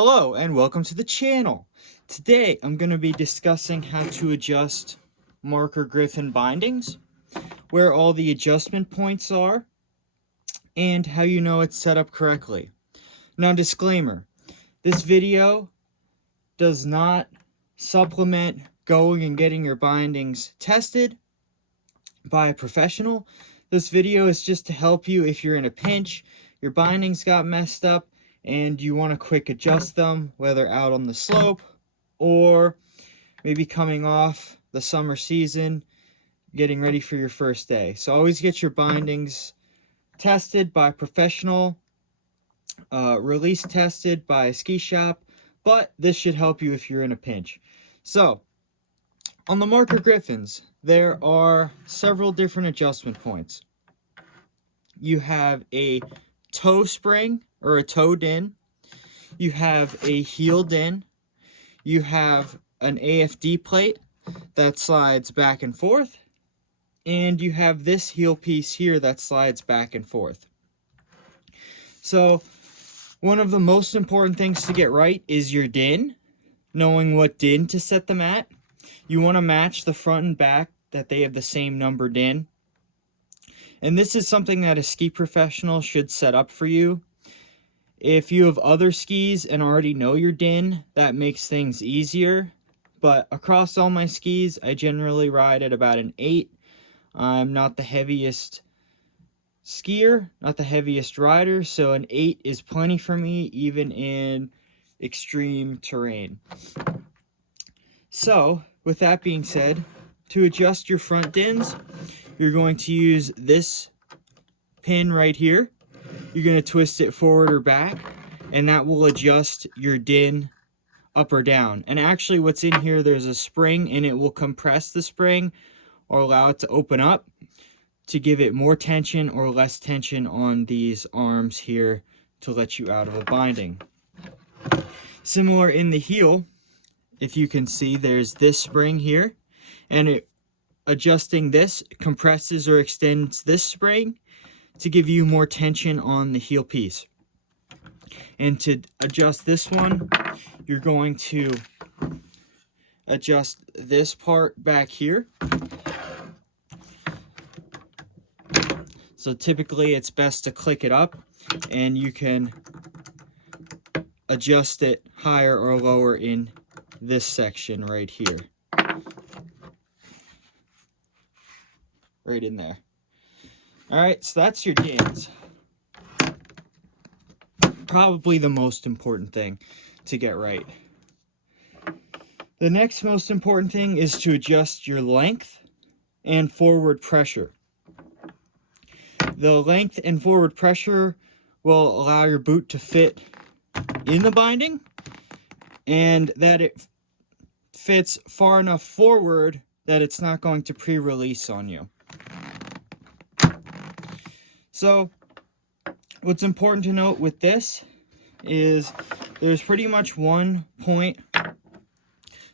Hello and welcome to the channel. Today I'm going to be discussing how to adjust Marker Griffon bindings, where all the adjustment points are, and how you know it's set up correctly. Now, disclaimer, this video does not supplement going and getting your bindings tested by a professional. This video is just to help you if you're in a pinch, your bindings got messed up, and you want to quick adjust them, whether out on the slope or maybe coming off the summer season, getting ready for your first day. So always get your bindings tested by a professional, release tested by a ski shop, but this should help you if you're in a pinch. So on the Marker Griffons, there are several different adjustment points. You have a toe spring or a toe din, you have a heel din, you have an AFD plate that slides back and forth, and you have this heel piece here that slides back and forth. So one of the most important things to get right is your din, knowing what din to set them at. You want to match the front and back, that they have the same number din. And this is something that a ski professional should set up for you. If you have other skis and already know your din, that makes things easier. But across all my skis, I generally ride at about an 8. I'm not the heaviest skier, not the heaviest rider, so an 8 is plenty for me, even in extreme terrain. So, with that being said, to adjust your front dins, you're going to use this pin right here. You're going to twist it forward or back, and that will adjust your din up or down. And actually what's in here, there's a spring, and it will compress the spring or allow it to open up to give it more tension or less tension on these arms here to let you out of the binding. Similar in the heel, if you can see, there's this spring here, and it adjusting this compresses or extends this spring to give you more tension on the heel piece. And to adjust this one, you're going to adjust this part back here. So typically it's best to click it up, and you can adjust it higher or lower in this section right here. Right in there. Alright, so that's your dins. Probably the most important thing to get right. The next most important thing is to adjust your length and forward pressure. The length and forward pressure will allow your boot to fit in the binding, and that it fits far enough forward that it's not going to pre-release on you. So what's important to note with this is there's pretty much one point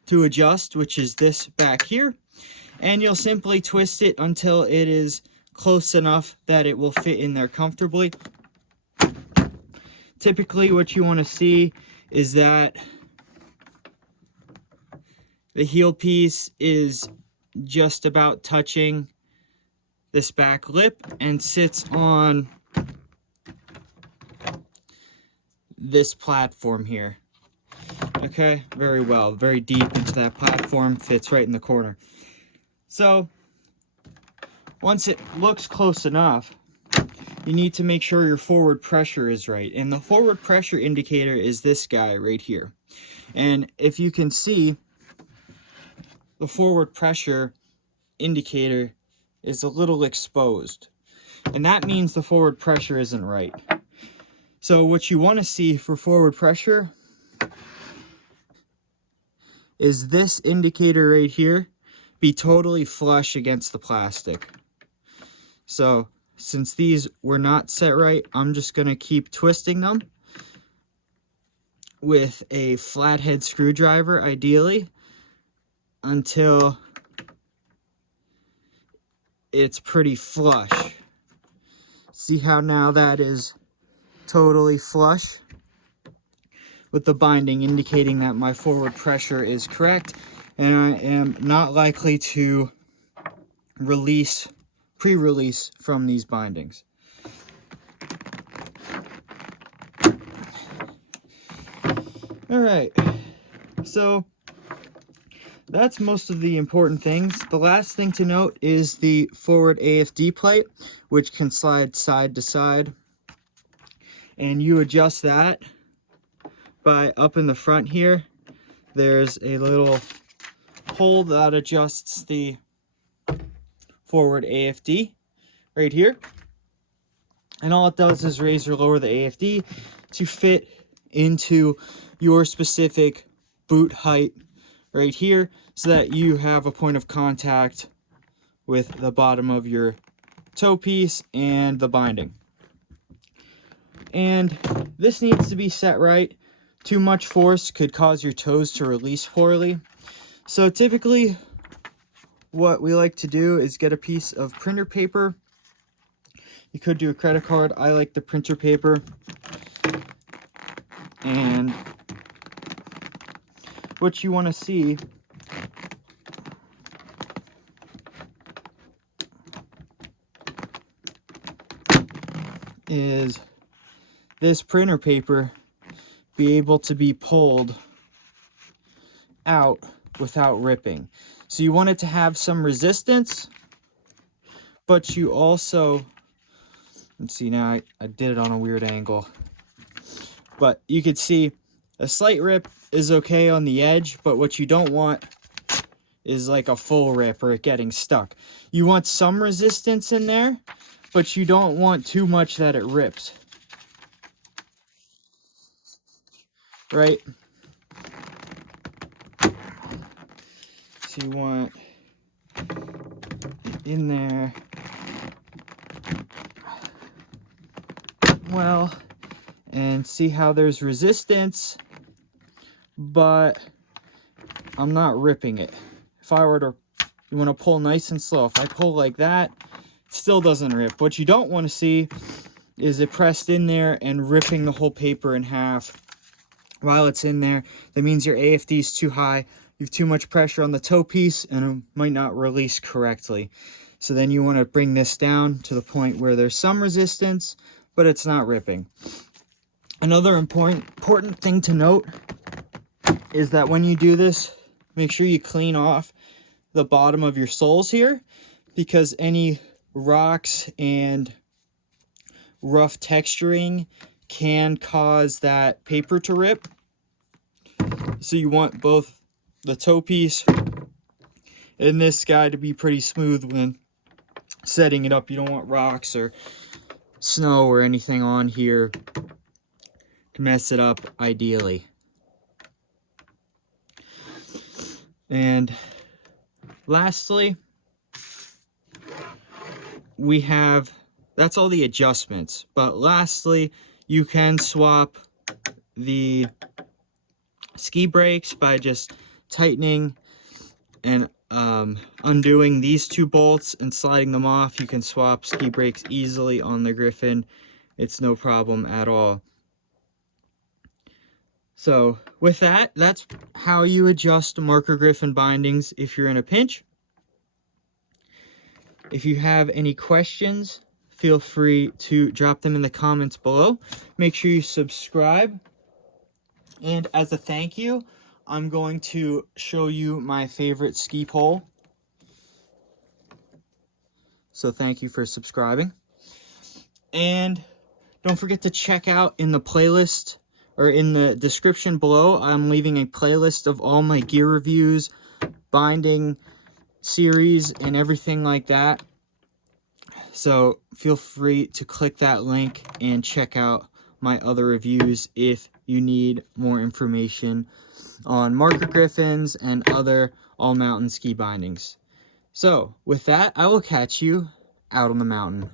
to adjust, which is this back here, and you'll simply twist it until it is close enough that it will fit in there comfortably. Typically what you want to see is that the heel piece is just about touching this back lip and sits on this platform here. Okay, very well, very deep into that platform, fits right in the corner. So once it looks close enough, you need to make sure your forward pressure is right. And the forward pressure indicator is this guy right here. And if you can see, the forward pressure indicator is a little exposed, and that means the forward pressure isn't right. So what you want to see for forward pressure is this indicator right here be totally flush against the plastic. So since these were not set right, I'm just going to keep twisting them with a flathead screwdriver, ideally, until it's pretty flush. See how now that is totally flush with the binding, indicating that my forward pressure is correct and I am not likely to pre-release from these bindings. All right, so that's most of the important things. The last thing to note is the forward AFD plate, which can slide side to side. And you adjust that by up in the front here. There's a little hole that adjusts the forward AFD right here. And all it does is raise or lower the AFD to fit into your specific boot height right here, so that you have a point of contact with the bottom of your toe piece and the binding. And this needs to be set right. Too much force could cause your toes to release poorly. So typically what we like to do is get a piece of printer paper. You could do a credit card. I like the printer paper. And what you want to see is this printer paper be able to be pulled out without ripping. So you want it to have some resistance, but you also, let's see, now I did it on a weird angle, but you could see a slight rip is okay on the edge, but what you don't want is like a full rip or it getting stuck. You want some resistance in there, but you don't want too much that it rips. Right? So you want it in there well, and see how there's resistance, but I'm not ripping it. If I were to, you want to pull nice and slow. If I pull like that, it still doesn't rip. What you don't want to see is it pressed in there and ripping the whole paper in half while it's in there. That means your AFD is too high. You have too much pressure on the toe piece and it might not release correctly. So then you want to bring this down to the point where there's some resistance, but it's not ripping. Another important thing to note is that when you do this, make sure you clean off the bottom of your soles here, because any rocks and rough texturing can cause that paper to rip. So you want both the toe piece and this guy to be pretty smooth when setting it up. You don't want rocks or snow or anything on here to mess it up ideally. And lastly, we have, that's all the adjustments, but lastly, you can swap the ski brakes by just tightening and undoing these two bolts and sliding them off. You can swap ski brakes easily on the Griffon. It's no problem at all. So with that, that's how you adjust Marker Griffon bindings if you're in a pinch. If you have any questions, feel free to drop them in the comments below. Make sure you subscribe. And as a thank you, I'm going to show you my favorite ski pole. So thank you for subscribing. And don't forget to check out in the playlist, or in the description below, I'm leaving a playlist of all my gear reviews, binding series, and everything like that. So feel free to click that link and check out my other reviews if you need more information on Marker Griffons and other all-mountain ski bindings. So with that, I will catch you out on the mountain.